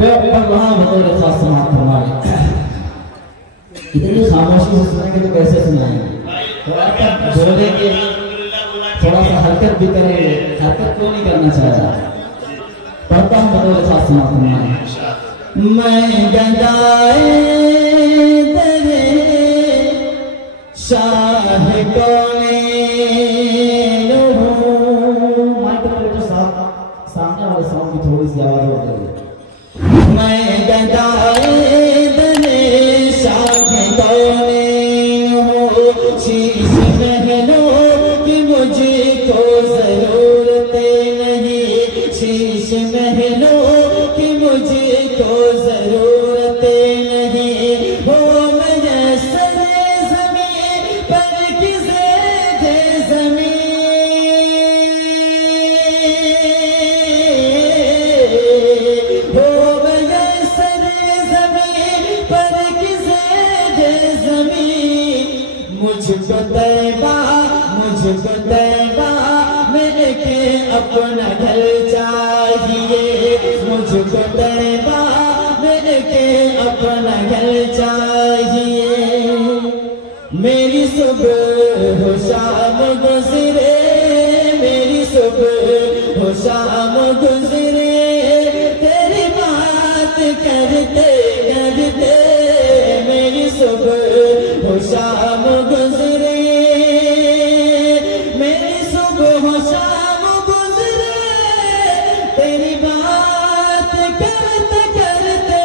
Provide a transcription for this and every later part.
پھر وہاں بطور خاص سماعت فرمائے اتنی خاموشی سے سنیں گے تو کیسے سنائیں گے؟ تھوڑا سا بولیں گے، تھوڑا سا حرکت بھی کریں گے، حرکت کیوں نہیں کرنا چاہتا؟ پڑھتا ہوں بطور خاص سماعت فرمائے میں گدائے تیرے شاہ کونین ہوں، مائک پر جو سامنے والے ساؤنڈ کی تھوڑی سی آواز ہو گئی میں گدائے تیرے شاہ کونین ہوں، شیش محلوں کی مجھے کو ضرورت نہیں، شیش محلوں کی مجھے کو ضرورت نہیں، ہو میسر زمین پر کی زید زمین، ہو میسر زمین پر کی زید زمین، مجھ کو طیبہ میں کہ اپنا گھر چاہیے، مجھ کو طیبہ میں کہ اپنا گھر چاہیے، میری صبح و شام گزرے، میری صبح و شام گزرے، تیری بات کرتے کرتے، میری صبح و شام گزرے، میری صبح و شام گزرے، تیری بات کرتے کرتے،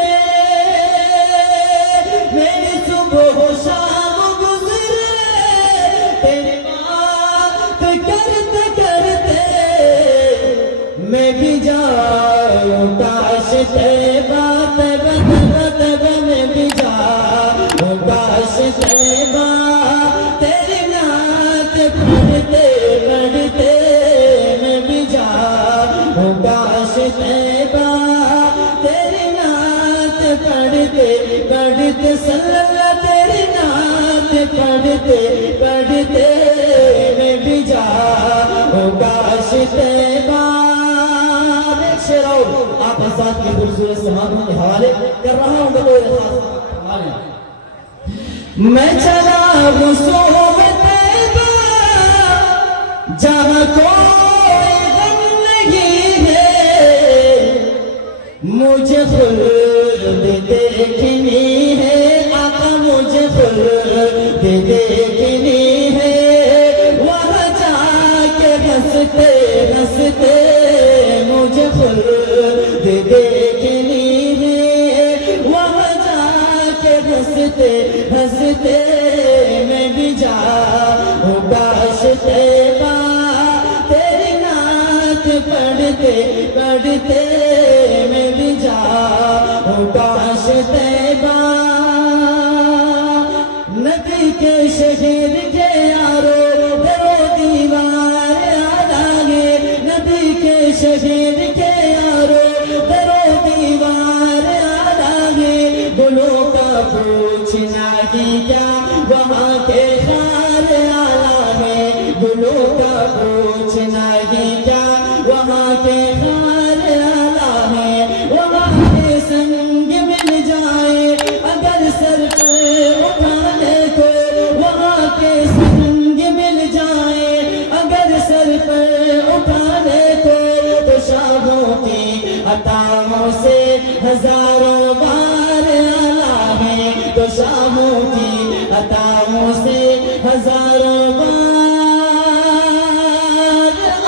میری صبح و شام گزرے، تیری بات کرتے کرتے، میں بھی جاؤں کاش طیبہ میں بھی جاؤں کاش طیبہ، تیری نعت پڑھتے پڑھتے میں بھی جاؤں کاش طیبہ، تیری نعت پڑھتے پڑھتے صلی اللہ، تیری نعت پڑھتے پڑھتے میں بھی جاؤں کاش طیبہ۔ شعر آپ حضرات کے خوبصورت سماعتوں کے حوالے کر رہا ہوں بطور خاص حوالے میں چلا وصول طیبہ جہاں کوئی غم نہیں ہے، مجھے خلد دیکھنی ہے آقا، مجھے خلد دیکھنی ہے، وہاں جا کے ہنستے ہنستے، مجھے خلد دیکھنی ہے، وہاں جا کے ہنستے ہنستے میں بھی جاؤں کاش طیبہ، تیری نعت پڑھتے پڑھتے میں بھی جاؤں کاش طیبہ، نبی کے شہر کے یارو درو دیوار آلائے، نبی کے شہر کے یارو درو دیوار آلائے، گلوں کا پوچھنا ہی کیا وہاں کے خار آلہ ہے، گلوں کا پوچھنا ہی کیا وہاں کے خار آلہ ہے، وہاں کے سنگ مل جائے اگر سر پہ اٹھانے کو، وہاں کے سنگ مل جائے اگر سر پہ اٹھانے کو، تو شاہوں کی عطاؤں سے ہزاروں بار اعلیٰ ہے، تو شاہوں کی عطاؤں سے ہزاروں بار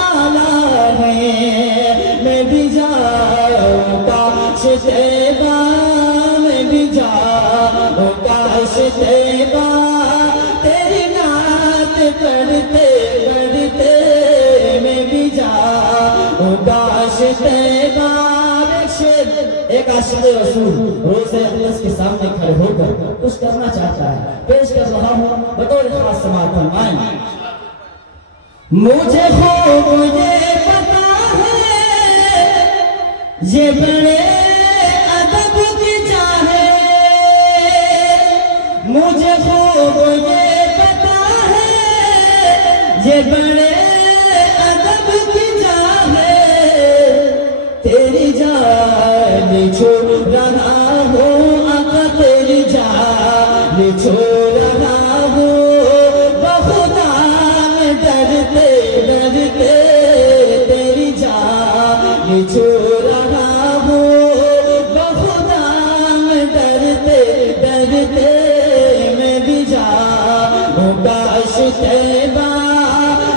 اعلیٰ ہے، میں بھی جاؤں کاش طیبہ، میں بھی جاؤں کاش طیبہ، تیری نعت پڑھتے پڑھتے میں بھی جاؤں کاش طیبہ۔ ایک عاشق رسول روز اقدس کے سامنے کھڑے ہو کر کچھ کرنا چاہتا ہے، پیش کر رہا ہوں بطور خاص سماعت فرمائیں مجھے خوب یہ پتا ہے یہ بڑے ادب کی جان ہے، مجھے خوب یہ پتا ہے یہ بڑے ادب کی جان ہے، تیری جان چھوڑ چھو رہا ہوں بخدا میں ڈرتے ڈرتے تیری جان چھو رہا ہوں بخدا میں ڈرتے ڈرتے میں بھی جاؤں کاش طیبہ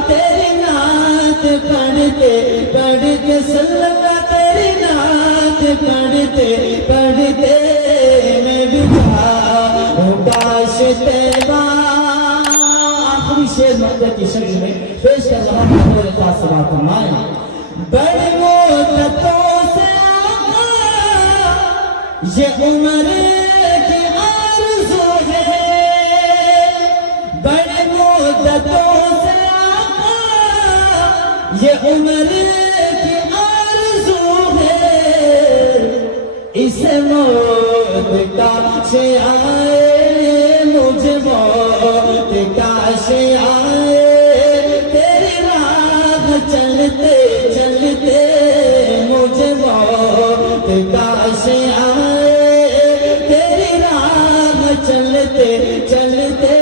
تیری نعت پڑھتے پڑھتے سلم تیری نعت پڑھتے پڑھتے میں بھی جاؤں کاش طیبہ. آخری شعر مدت کی شکل میں پیش کر رہا ہوں میرے پاس سماعت فرمائیں. بڑی مدتوں سے آقا یہ عمر کی آرزو ہے بڑی مدتوں سے آقا یہ عمر کی آرزو ہے اسے موت کاش آئے مجھے موت کاش آئے تیری راہ چلتے چلتے مجھے موت کاش آئے تیری راہ چلتے چلتے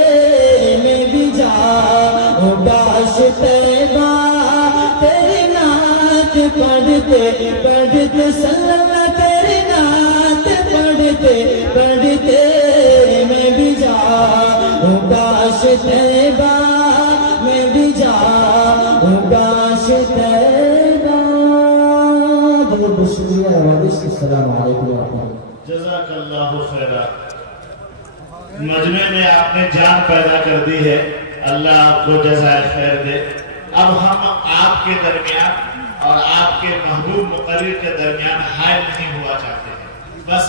میں بھی جاؤں کاش طیبہ تیری نعت پڑھتے پڑھتے سلم تیری نعت پڑھتے پڑھتے میں بھی جاؤں کاش طیبہ میں بھی جاؤں کاش طیبہ. بہت بہت شکریہ. السلام علیکم ورحمۃ اللہ. جزاک اللہ خیرہ. مجمع میں آپ نے جان پیدا کر دی ہے، اللہ آپ کو جزائے خیر دے. اب ہم آپ کے درمیان اور آپ کے محبوب مقرر کے درمیان حائل نہیں ہوا چاہتے ہیں. بس